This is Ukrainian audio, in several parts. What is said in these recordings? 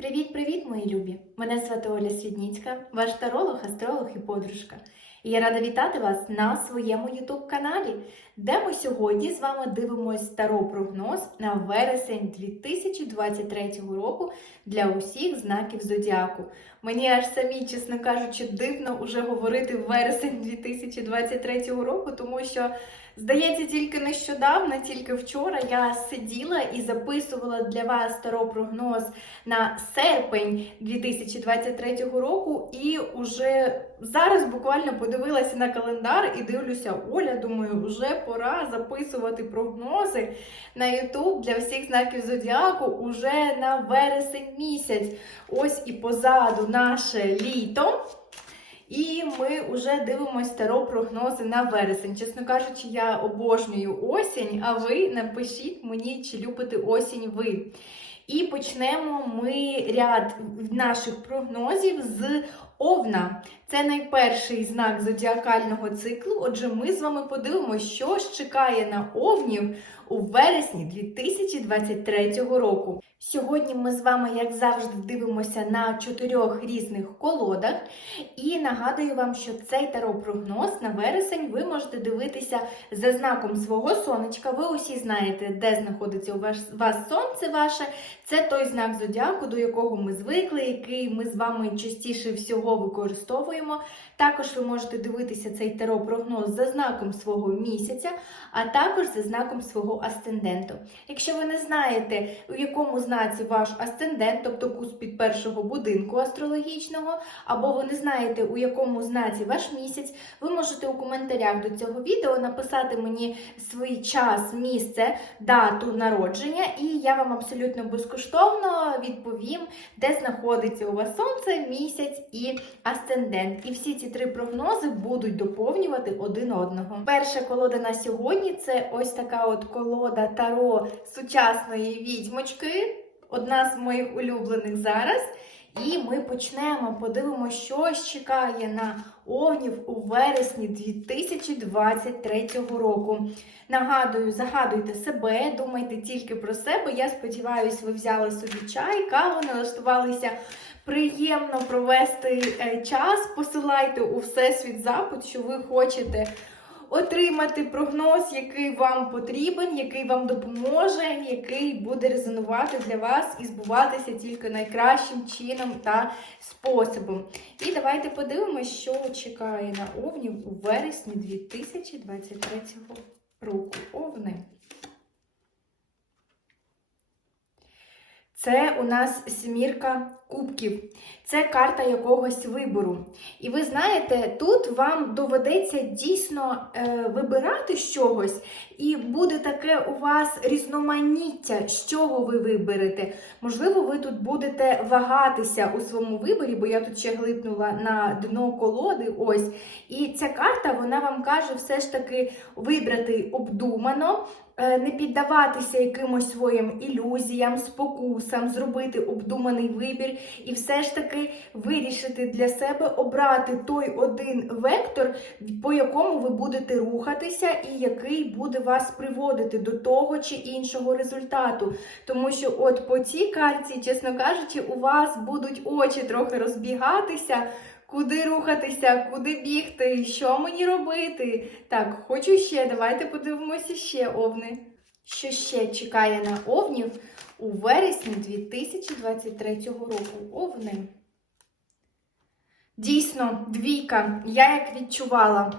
Привіт-привіт, мої любі! Мене звати Оля Свідніцька, ваш таролог, астролог і подружка. І я рада вітати вас на своєму YouTube каналі, де ми сьогодні з вами дивимось таро прогноз на вересень 2023 року для усіх знаків зодіаку. Мені аж самі, чесно кажучи, дивно уже говорити вересень 2023 року, тому що Здається, тільки нещодавно, тільки вчора я сиділа і записувала для вас таро прогноз на серпень 2023 року, і уже зараз буквально подивилася на календар і дивлюся, Оля, думаю, вже пора записувати прогнози на YouTube для всіх знаків зодіаку уже на вересень місяць. Ось і позаду наше літо. І ми вже дивимося таро прогнози на вересень. Чесно кажучи, я обожнюю осінь, а ви напишіть мені, чи любите осінь ви. І почнемо ми ряд наших прогнозів з Овна. Це найперший знак зодіакального циклу. Отже, ми з вами подивимося, що ж чекає на овнів у вересні 2023 року. Сьогодні ми з вами, як завжди, дивимося на чотирьох різних колодах. І нагадую вам, що цей таро-прогноз на вересень ви можете дивитися за знаком свого сонечка. Ви усі знаєте, де знаходиться у вас, сонце ваше. Це той знак зодіаку, до якого ми звикли, який ми з вами частіше всього використовуємо. Також ви можете дивитися цей таро-прогноз за знаком свого місяця, а також за знаком свого асценденту. Якщо ви не знаєте, у якому знаці ваш асцендент, тобто кус під першого будинку астрологічного, або ви не знаєте, у якому знаці ваш місяць, ви можете у коментарях до цього відео написати мені свій час, місце, дату народження, і я вам абсолютно безкоштовно відповім, де знаходиться у вас сонце, місяць і асцендент. І всі ці три прогнози будуть доповнювати один одного. Перша колода на сьогодні це ось така от колода таро сучасної відьмочки, одна з моїх улюблених зараз. І ми почнемо, подивимося, що чекає на овнів у вересні 2023 року. Нагадую, загадуйте себе, думайте тільки про себе. Я сподіваюся, ви взяли собі чай, каву, налаштувалися приємно провести е, час. Посилайте у всесвіт запит, що ви хочете отримати прогноз, який вам потрібен, який вам допоможе, який буде резонувати для вас і збуватися тільки найкращим чином та способом. І давайте подивимося, що чекає на овнів у вересні 2023 року. Овни. Це у нас сімірка кубків. Це карта якогось вибору. І ви знаєте, тут вам доведеться дійсно е, вибирати з чогось, і буде таке у вас різноманіття, з чого ви виберете. Можливо, ви тут будете вагатися у своєму виборі, бо я тут ще глипнула на дно колоди. Ось. І ця карта вона вам каже все ж таки вибрати обдумано. е, Не піддаватися якимось своїм ілюзіям, спокусам, зробити обдуманий вибір і все ж таки вирішити для себе обрати той один вектор, по якому ви будете рухатися, і який буде вас приводити до того чи іншого результату. Тому що, от по цій карті, чесно кажучи, у вас будуть очі трохи розбігатися. Куди рухатися, куди бігти, що мені робити? Так, хочу ще, давайте подивимося ще овни. Що ще чекає на овнів у вересні 2023 року? Овни. Дійсно, двійка, я як відчувала.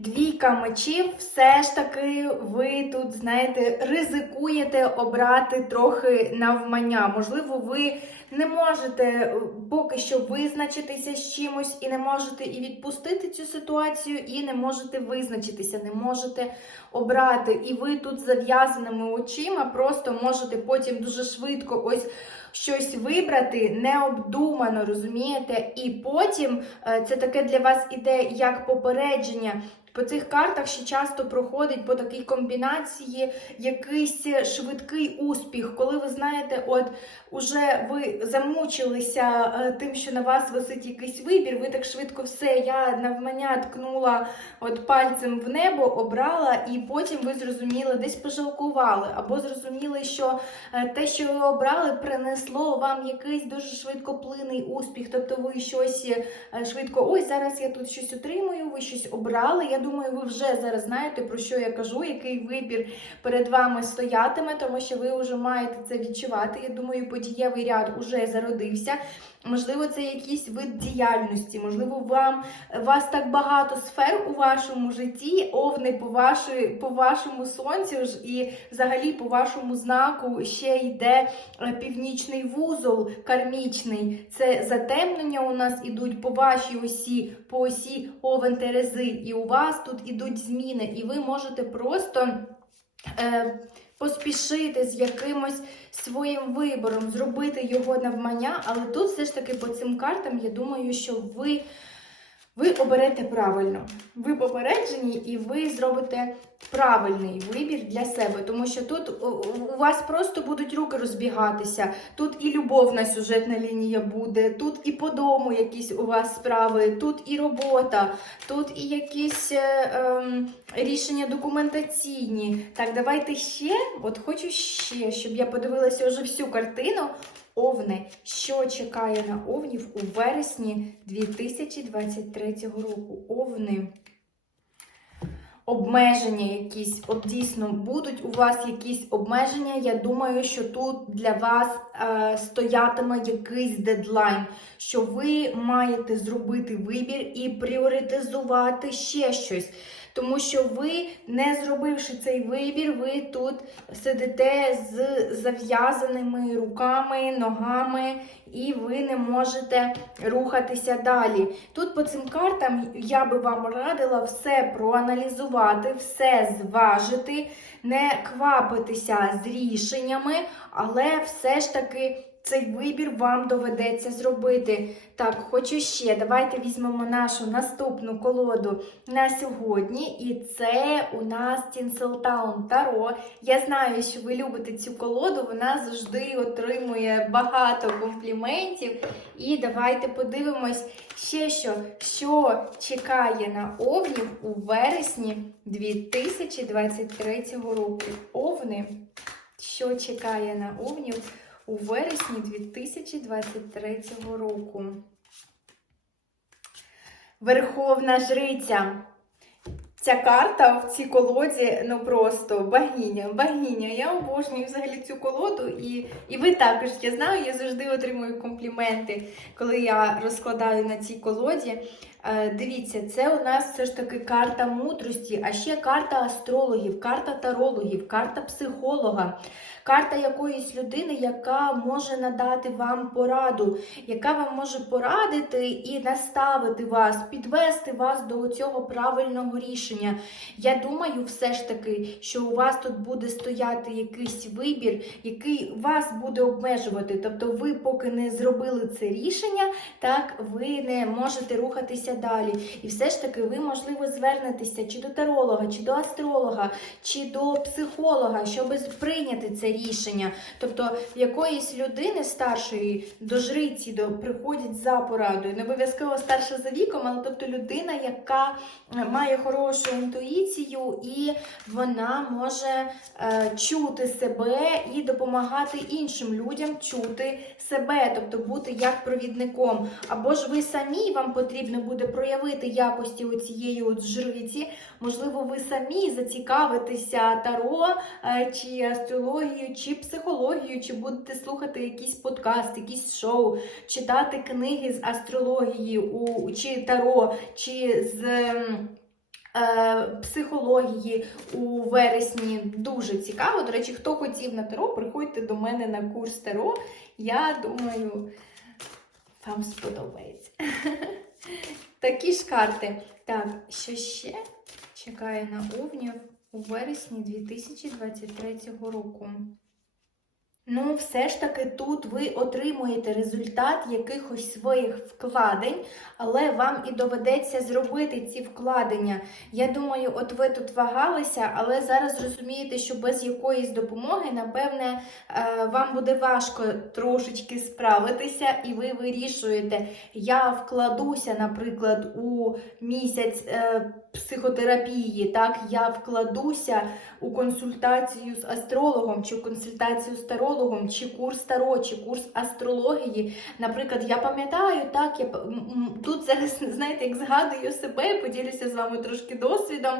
Двійка мечів, все ж таки, ви тут, знаєте, ризикуєте обрати трохи навмання. Можливо, ви не можете е, поки що визначитися з чимось, і не можете і відпустити цю ситуацію, і не можете визначитися, не можете обрати. І ви тут зав'язаними очима просто можете потім дуже швидко ось щось вибрати необдумано, розумієте? І потім е, це таке для вас іде як попередження, По цих картах ще часто проходить по такій комбінації якийсь швидкий успіх, коли ви знаєте, от уже ви замучилися е, тим, що на вас висить якийсь вибір, ви так швидко все, я навмання ткнула от пальцем в небо, обрала, і потім ви зрозуміли, десь пожалкували, або зрозуміли, що е, те, що ви обрали, принесло вам якийсь дуже швидкоплинний успіх. Тобто ви щось е, швидко, ой, зараз я тут щось отримую, ви щось обрали. Я думаю, ви вже зараз знаєте, про що я кажу, який вибір перед вами стоятиме, тому що ви вже маєте це відчувати. Я думаю, подієвий ряд уже зародився. Можливо, це якийсь вид діяльності, можливо, вам вас так багато сфер у вашому житті, овни по вашої, по вашому сонцю ж і взагалі по вашому знаку ще йде е, північний вузол кармічний. Це затемнення у нас ідуть по вашій осі, по осі овен Терези, і у вас тут ідуть зміни, і ви можете просто. Е, Поспішити з якимось своїм вибором, зробити його навмання, але тут все ж таки по цим картам я думаю, що ви, ви оберете правильно. Ви попереджені і ви зробите правильний вибір для себе, тому що тут у вас просто будуть руки розбігатися. Тут і любовна сюжетна лінія буде, тут і по дому якісь у вас справи, тут і робота, тут і якісь е, ем, рішення документаційні. Так, давайте ще, от хочу ще, щоб я подивилася вже всю картину. Овни, що чекає на овнів у вересні 2023 року? Овни обмеження якісь, от дійсно будуть у вас якісь обмеження. Я думаю, що тут для вас е, стоятиме якийсь дедлайн, що ви маєте зробити вибір і пріоритизувати ще щось. Тому що ви, не зробивши цей вибір, ви тут сидите з зав'язаними руками, ногами, і ви не можете рухатися далі. Тут по цим картам я би вам радила все проаналізувати, все зважити, не квапитися з рішеннями, але все ж таки. Цей вибір вам доведеться зробити. Так, хочу ще. Давайте візьмемо нашу наступну колоду на сьогодні. І це у нас Tinseltown Таро. Я знаю, що ви любите цю колоду, вона завжди отримує багато компліментів. І давайте подивимось ще що, що чекає на овнів у вересні 2023 року. Овни, що чекає на овнів? У вересні 2023 року. Верховна Жриця. Ця карта в цій колоді, ну просто богиня, богиня. Я обожнюю взагалі цю колоду, і і ви також, я знаю, я завжди отримую компліменти, коли я розкладаю на цій колоді. Е, дивіться, це у нас все ж таки карта мудрості, а ще карта астрологів, карта тарологів, карта психолога, карта якоїсь людини, яка може надати вам пораду, яка вам може порадити і наставити вас, підвести вас до цього правильного рішення. Я думаю, все ж таки, що у вас тут буде стояти якийсь вибір, який вас буде обмежувати. Тобто, ви, поки не зробили це рішення, так ви не можете рухатися далі. І все ж таки, ви, можливо, звернетеся чи до таролога, чи до астролога, чи до психолога, щоб прийняти це рішення. Тобто, якоїсь людини старшої до жриці до, приходять за порадою. Не обов'язково старша за віком, але тобто людина, яка має хорошу інтуїцію, і вона може е, чути себе і допомагати іншим людям чути себе, тобто бути як провідником. Або ж ви самі вам потрібно буде проявити якості у цієї от жриці. Можливо, ви самі зацікавитеся таро, е, чи астрологією, чи психологією, чи будете слухати якийсь подкаст, якісь шоу, читати книги з астрології, у, чи таро, чи з. е, Психології у вересні дуже цікаво. До речі, хто хотів на таро, приходьте до мене на курс таро. Я думаю, вам сподобається. Такі ж карти. Так, що ще чекає на овнів у вересні 2023 року? Ну, все ж таки тут ви отримуєте результат якихось своїх вкладень, але вам і доведеться зробити ці вкладення. Я думаю, от ви тут вагалися, але зараз розумієте, що без якоїсь допомоги, напевне, е, вам буде важко трошечки справитися, і ви вирішуєте, я вкладуся, наприклад, у місяць е, психотерапії, так, я вкладуся у консультацію з астрологом, чи консультацію з тарологом, чи курс таро, чи курс астрології. Наприклад, я пам'ятаю, так, я тут зараз, знаєте, як згадую себе, поділюся з вами трошки досвідом.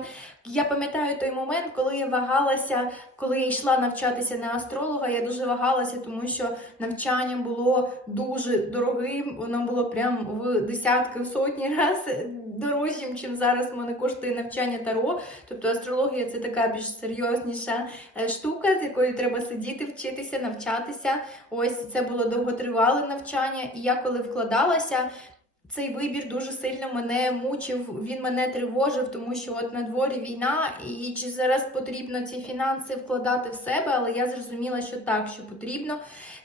Я пам'ятаю той момент, коли я вагалася, коли я йшла навчатися на астролога, я дуже вагалася, тому що навчання було дуже дорогим, воно було прям в десятки, в сотні разів дорожчим, чим зараз мене коштує навчання таро. Тобто астрологія це така більш серйозніша е, штука, з якою треба сидіти, вчитися, навчатися. Ось це було довготривале навчання. І я коли вкладалася. Цей вибір дуже сильно мене мучив, він мене тривожив, тому що от на дворі війна, і чи зараз потрібно ці фінанси вкладати в себе, але я зрозуміла, що так, що потрібно.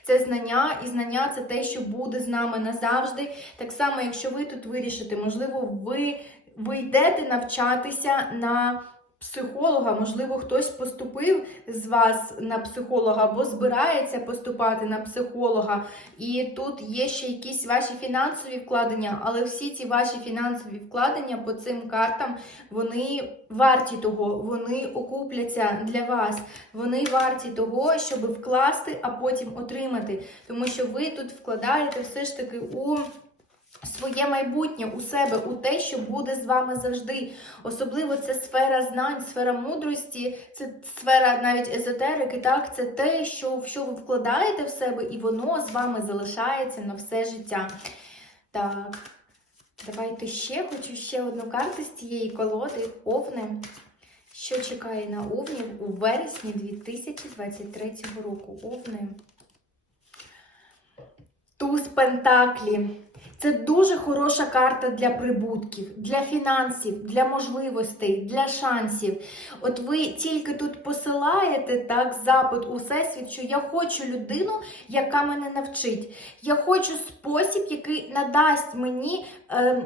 Це знання, і знання це те, що буде з нами назавжди. Так само, якщо ви тут вирішите, можливо, ви, ви йдете навчатися на психолога, можливо, хтось поступив з вас на психолога або збирається поступати на психолога, і тут є ще якісь ваші фінансові вкладення, але всі ці ваші фінансові вкладення по цим картам вони варті того, вони окупляться для вас. Вони варті того, щоб вкласти, а потім отримати. Тому що ви тут вкладаєте все ж таки у. Своє майбутнє у себе, у те, що буде з вами завжди. Особливо це сфера знань, сфера мудрості, це сфера навіть езотерики. Так, це те, що, що ви вкладаєте в себе, і воно з вами залишається на все життя. Так, давайте ще хочу ще одну карту з цієї колоди. Овни. Що чекає на овнів у вересні 2023 року? Овни. Туз Пентаклі. Це дуже хороша карта для прибутків, для фінансів, для можливостей, для шансів. От ви тільки тут посилаєте так запит у всесвіт, що я хочу людину, яка мене навчить. Я хочу спосіб, який надасть мені. Е,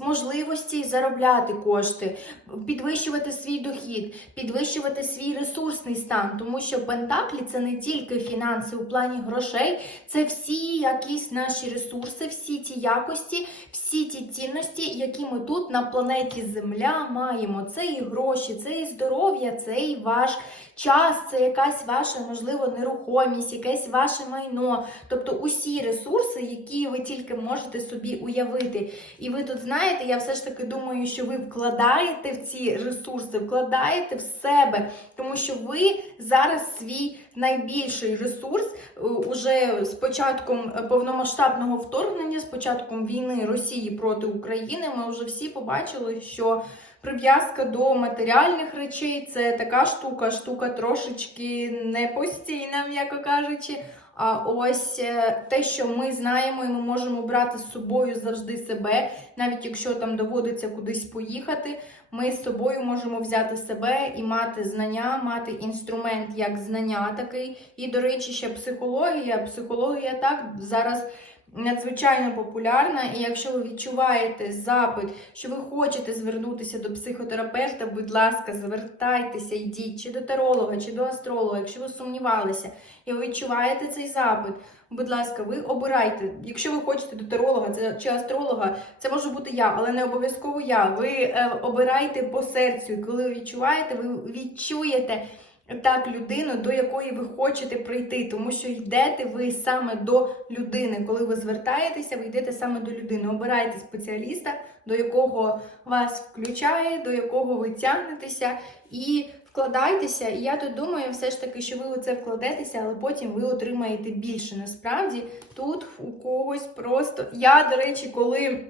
можливості заробляти кошти, підвищувати свій дохід, підвищувати свій ресурсний стан, тому що Пентаклі це не тільки фінанси у плані грошей, це всі якісь наші ресурси, всі ті якості, всі ті цінності, які ми тут на планеті Земля маємо. Це і гроші, це і здоров'я, це і ваш час, це якась ваша, можливо, нерухомість, якесь ваше майно. Тобто усі ресурси, які ви тільки можете собі уявити. І ви тут знаєте, я все ж таки думаю, що ви вкладаєте в ці ресурси, вкладаєте в себе, тому що ви зараз свій найбільший ресурс е, уже з початком повномасштабного вторгнення, з початком війни Росії проти України, ми вже всі побачили, що прив'язка до матеріальних речей це така штука, штука трошечки непостійна, м'яко кажучи. А ось е, те, що ми знаємо, і ми можемо брати з собою завжди себе, навіть якщо там доводиться кудись поїхати, ми з собою можемо взяти себе і мати знання, мати інструмент як знання такий. І, до речі, ще психологія. Психологія так зараз надзвичайно популярна. І якщо ви відчуваєте запит, що ви хочете звернутися до психотерапевта, будь ласка, звертайтеся, йдіть чи до таролога, чи до астролога, якщо ви сумнівалися, і ви відчуваєте цей запит. Будь ласка, ви обирайте. Якщо ви хочете до таролога це, чи астролога, це може бути я, але не обов'язково я. Ви е, обирайте по серцю. І коли ви відчуваєте, ви відчуєте так людину, до якої ви хочете прийти, тому що йдете ви саме до людини. Коли ви звертаєтеся, ви йдете саме до людини. Обирайте спеціаліста, до якого вас включає, до якого ви тягнетеся, і вкладайтеся. І я тут думаю, все ж таки, що ви у це вкладетеся, але потім ви отримаєте більше. Насправді тут у когось просто я, до речі, коли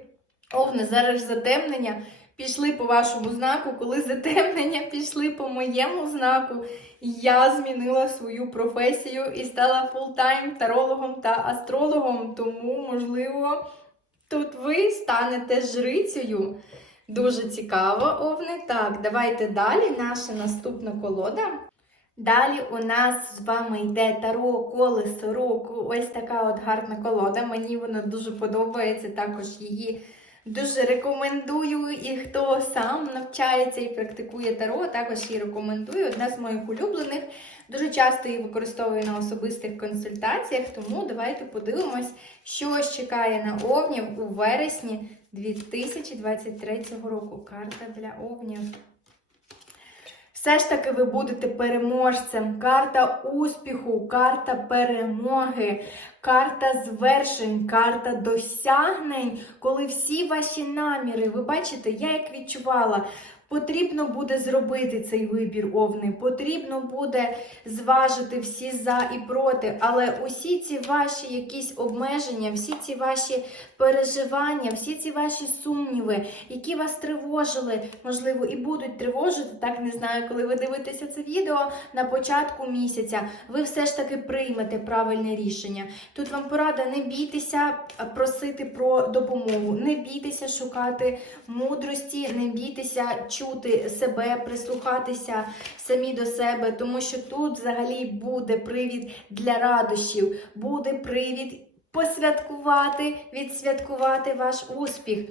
овне зараз затемнення. Пішли по вашому знаку, коли затемнення пішли по моєму знаку, я змінила свою професію і стала фултайм тарологом та астрологом. Тому, можливо, тут ви станете жрицею. Дуже цікаво, овни. Так, давайте далі. Наша наступна колода. Далі у нас з вами йде таро колесо року. Ось така от гарна колода. Мені вона дуже подобається. Також її дуже рекомендую. І хто сам навчається і практикує таро, також її рекомендую. Одна з моїх улюблених. Дуже часто її використовую на особистих консультаціях, тому давайте подивимось, що чекає на овнів у вересні 2023 року. Карта для овнів. Все ж таки ви будете переможцем. Карта успіху, карта перемоги, карта звершень, карта досягнень, коли всі ваші наміри, ви бачите, я як відчувала. Потрібно буде зробити цей вибір овни, потрібно буде зважити всі за і проти, але усі ці ваші якісь обмеження, всі ці ваші переживання, всі ці ваші сумніви, які вас тривожили, можливо, і будуть тривожити, так не знаю, коли ви дивитеся це відео на початку місяця, ви все ж таки приймете правильне рішення. Тут вам порада не бійтеся просити про допомогу, не бійтеся шукати мудрості, не бійтеся чути себе, прислухатися самі до себе, тому що тут взагалі буде привід для радощів, буде привід посвяткувати, відсвяткувати ваш успіх.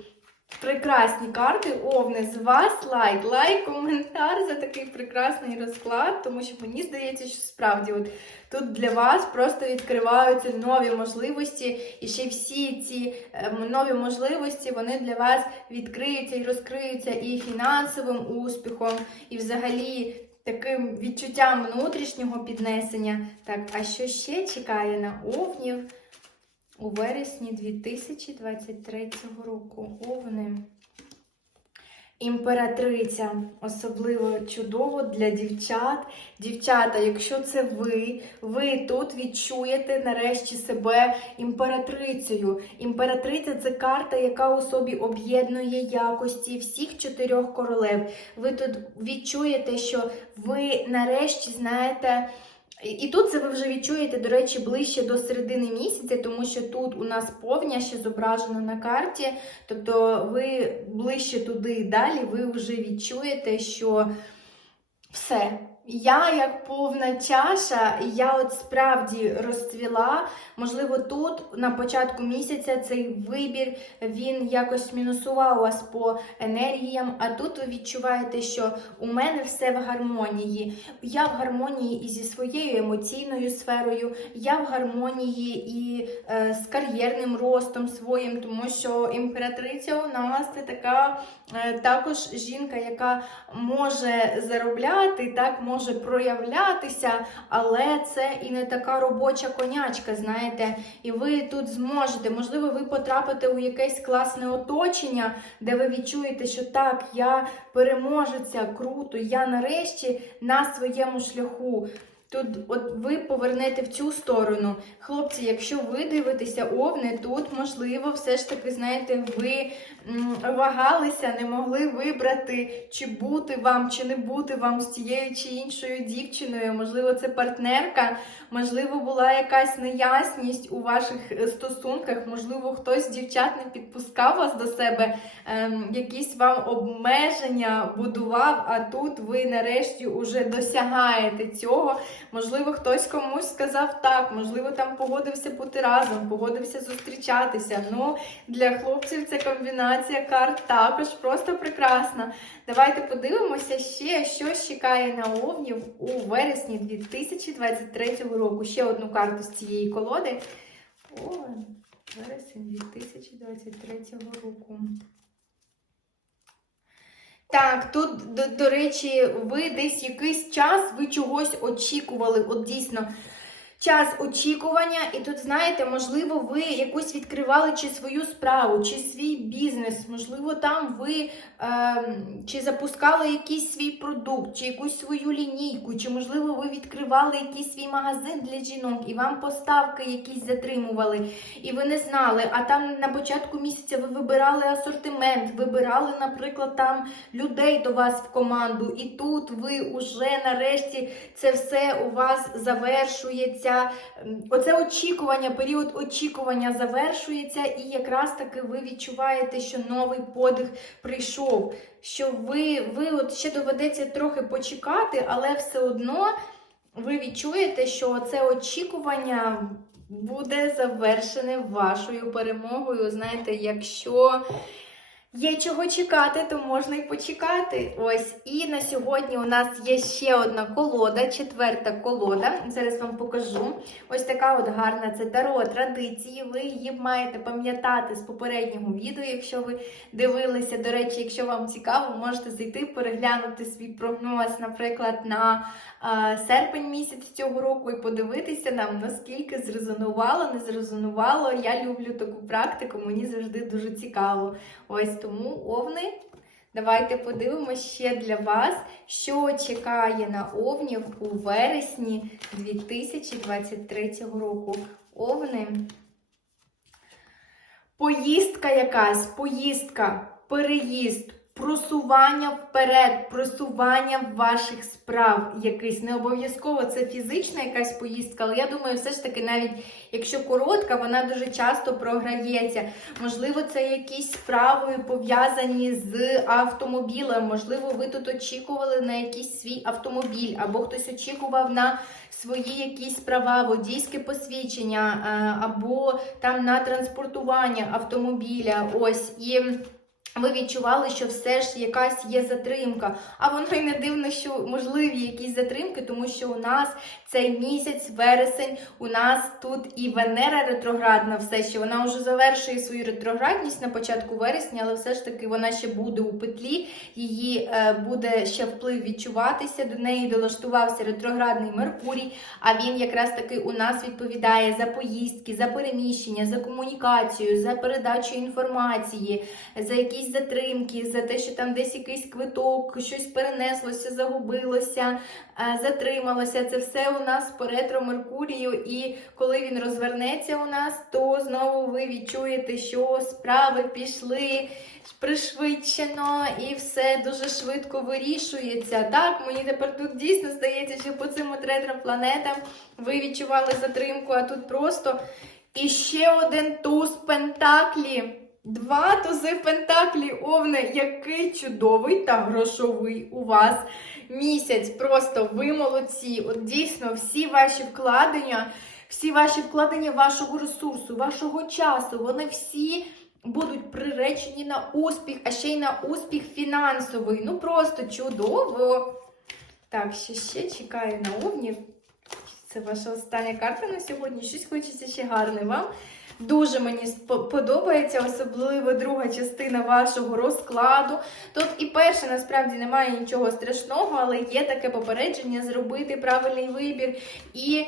Прекрасні карти, овни, з вас лайк, лайк, коментар за такий прекрасний розклад, тому що мені здається, що справді от тут для вас просто відкриваються нові можливості, і ще всі ці ем, нові можливості вони для вас відкриються і розкриються і фінансовим успіхом, і взагалі таким відчуттям внутрішнього піднесення. Так, а що ще чекає на овнів? У вересні 2023 року. Овни. Імператриця особливо чудово для дівчат. Дівчата, якщо це ви, ви тут відчуєте нарешті себе імператрицею. Імператриця це карта, яка у собі об'єднує якості всіх чотирьох королев. Ви тут відчуєте, що ви нарешті знаєте. І тут це ви вже відчуєте, до речі, ближче до середини місяця, тому що тут у нас повня ще зображена на карті. Тобто ви ближче туди і далі, ви вже відчуєте, що все. Я як повна чаша, я от справді розцвіла. Можливо, тут на початку місяця цей вибір він якось мінусував вас по енергіям, а тут ви відчуваєте, що у мене все в гармонії. Я в гармонії і зі своєю емоційною сферою, я в гармонії і е, з кар'єрним ростом своїм, тому що імператриця у нас це така е, також жінка, яка може заробляти, так може проявлятися, але це і не така робоча конячка, знаєте, і ви тут зможете, можливо, ви потрапите у якесь класне оточення, де ви відчуєте, що так, я переможеця, круто, я нарешті на своєму шляху. Тут от ви повернете в цю сторону. Хлопці, якщо ви дивитеся овни, тут, можливо, все ж таки, знаєте, ви вагалися, не могли вибрати, чи бути вам, чи не бути вам з тією чи іншою дівчиною. Можливо, це партнерка, можливо, була якась неясність у ваших е, стосунках, можливо, хтось з дівчат не підпускав вас до себе, ем, якісь вам обмеження будував, а тут ви нарешті вже досягаєте цього. Можливо, хтось комусь сказав так, можливо, там погодився бути разом, погодився зустрічатися. Ну, для хлопців ця комбінація карт також просто прекрасна. Давайте подивимося ще, що чекає на овнів у вересні 2023 року. Ще одну карту з цієї колоди. О, вересень 2023 року. Так, тут, до, до речі, ви десь якийсь час ви чогось очікували. От дійсно, час очікування, і тут, знаєте, можливо, ви якусь відкривали чи свою справу, чи свій бізнес, можливо, там ви е, чи запускали якийсь свій продукт, чи якусь свою лінійку, чи, можливо, ви відкривали якийсь свій магазин для жінок, і вам поставки якісь затримували, і ви не знали. А там на початку місяця ви вибирали асортимент, вибирали, наприклад, там людей до вас в команду, і тут ви вже нарешті це все у вас завершується. Оце очікування, період очікування завершується, і якраз таки ви відчуваєте, що новий подих прийшов. Що ви, ви от ще доведеться трохи почекати, але все одно ви відчуєте, що це очікування буде завершене вашою перемогою. Знаєте, якщо є чого чекати, то можна і почекати. Ось і на сьогодні у нас є ще одна колода, четверта колода. Зараз вам покажу. Ось така от гарна це таро традиції. Ви її маєте пам'ятати з попереднього відео, якщо ви дивилися. До речі, якщо вам цікаво, можете зайти переглянути свій прогноз, наприклад, на серпень місяць цього року і подивитися нам, наскільки зрезонувало, не зрезонувало. Я люблю таку практику, мені завжди дуже цікаво. Ось тому овни. Давайте подивимося ще для вас, що чекає на овнів у вересні 2023 року. Овни. Поїздка якась, поїздка, переїзд, просування вперед, просування ваших справ якийсь. Не обов'язково це фізична якась поїздка, але я думаю, все ж таки, навіть якщо коротка, вона дуже часто програється. Можливо, це якісь справи пов'язані з автомобілем. Можливо, ви тут очікували на якийсь свій автомобіль, або хтось очікував на свої якісь права, водійське посвідчення, е, або там на транспортування автомобіля. Ось і. Ви відчували, що все ж якась є затримка. А воно й не дивно, що можливі якісь затримки, тому що у нас цей місяць, вересень, у нас тут і Венера ретроградна, все ще вона вже завершує свою ретроградність на початку вересня, але все ж таки вона ще буде у петлі, її е, буде ще вплив відчуватися. До неї долаштувався ретроградний Меркурій. А він якраз таки у нас відповідає за поїздки, за переміщення, за комунікацію, за передачу інформації, за якісь затримки, за те, що там десь якийсь квиток, щось перенеслося, загубилося, е, затрималося. Це все у нас по ретро Меркурію. І коли він розвернеться у нас, то знову ви відчуєте, що справи пішли пришвидшено і все дуже швидко вирішується. Так, мені тепер тут дійсно здається, що по цим от ретро-планетам ви відчували затримку, а тут просто і ще один туз Пентаклі. Два тузи Пентаклі, Овне, який чудовий та грошовий у вас місяць. Просто ви молодці. От дійсно, всі ваші вкладення, всі ваші вкладення вашого ресурсу, вашого часу, вони всі будуть приречені на успіх, а ще й на успіх фінансовий. Ну просто чудово. Так, що ще чекаю на овнів. Це ваша остання карта на сьогодні. Щось хочеться ще гарне вам. Дуже мені подобається, особливо друга частина вашого розкладу. Тут і перше насправді немає нічого страшного, але є таке попередження зробити правильний вибір і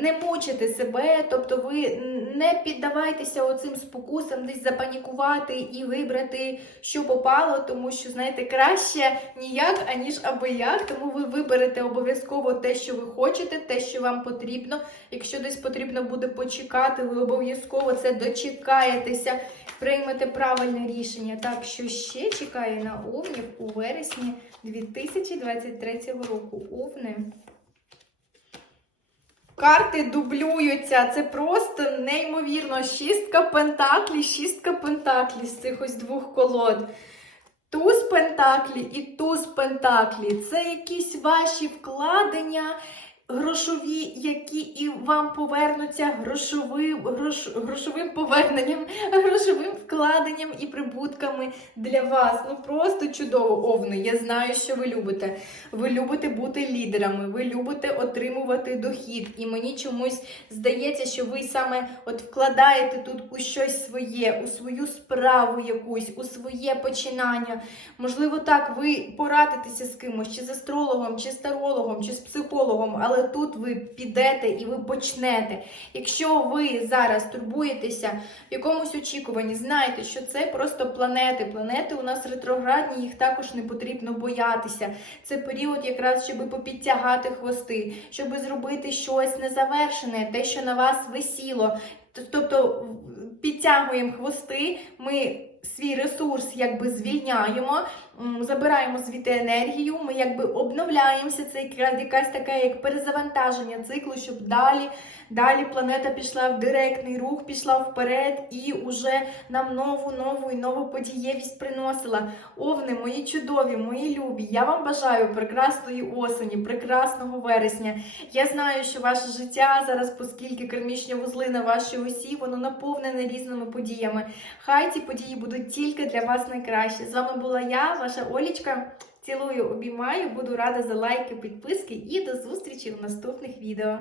не мучити себе. Тобто ви не піддавайтеся оцим спокусам, десь запанікувати і вибрати, що попало, тому що, знаєте, краще ніяк, аніж аби як. Тому ви виберете обов'язково те, що ви хочете, те, що вам потрібно. Якщо десь потрібно буде почекати, ви обов'язково це дочекаєтеся, приймете правильне рішення. Так, що ще чекає на овнів у вересні 2023 року. Овни. Карти дублюються. Це просто неймовірно. Шістка пентаклі, шістка пентаклі з цих ось двох колод. Туз пентаклі і туз пентаклі це якісь ваші вкладення грошові, які і вам повернуться грошовим, грош, грошовим поверненням, грошовим вкладенням і прибутками для вас. Ну просто чудово, овни. Я знаю, що ви любите. Ви любите бути лідерами, ви любите отримувати дохід. І мені чомусь здається, що ви саме от вкладаєте тут у щось своє, у свою справу якусь, у своє починання. Можливо, так, ви порадитеся з кимось, чи з астрологом, чи з тарологом, чи з психологом, але тут ви підете і ви почнете. Якщо ви зараз турбуєтеся в якомусь очікуванні, знайте, що це просто планети. Планети у нас ретроградні, їх також не потрібно боятися. Це період якраз, щоб попідтягати хвости, щоб зробити щось незавершене, те, що на вас висіло. Тобто підтягуємо хвости, ми свій ресурс якби звільняємо, забираємо звідти енергію, ми якби обновляємося. Це яка- якась таке як перезавантаження циклу, щоб далі, далі планета пішла в директний рух, пішла вперед і уже нам нову, нову і нову подієвість приносила. Овни, мої чудові, мої любі. Я вам бажаю прекрасної осені, прекрасного вересня. Я знаю, що ваше життя зараз, оскільки кармічні вузли на вашій осі, воно наповнене різними подіями. Хай ці події будуть тільки для вас найкращі. З вами була я, ваша Олічка. Цілую, обіймаю, буду рада за лайки, підписки і до зустрічі в наступних відео.